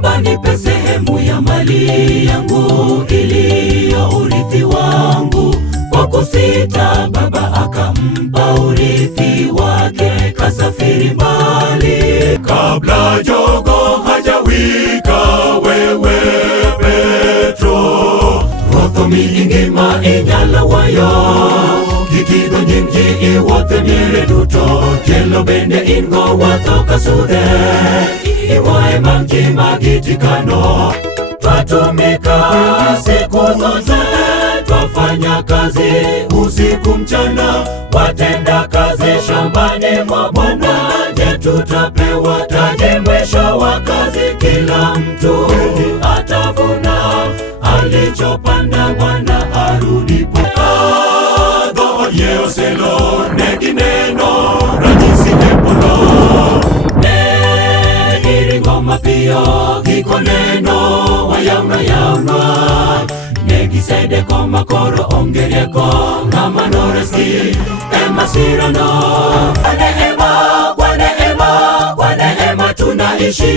Baba, nipe sehemu ya mali yangu iliyo urithi wangu. Kwa kusita Baba akampa urithi wake, kasafiri mbali. Kabla jogo hajawika, wewe Petro, Rothomi ingima inyalo wayo, gikigo nying ji iwuothe miere duto. Tielo bende ingo watho kasudhe, iwae mang ji magitikano. Twatumika siku zote, twafanya kazi usiku mchana, watenda kazi shambani mwa Bwana. Je, tutapewa taji mwisho wa kazi? Kila mtu atavuna alichopanda Bwana arudipo. Dhood Yeoselo negineno ranyisi e polo. Ne iringo mapiyo giko neno wayawna. Negisedeko makoro onge rieko, ng'ama noreski ema sirano. Kwa neema tunaishi.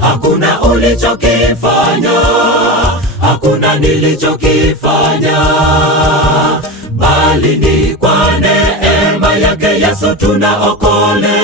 Hakuna ulichokifanya, hakuna nilichokifanya, bali ni kwa neema yake Yesu tunaokolewa.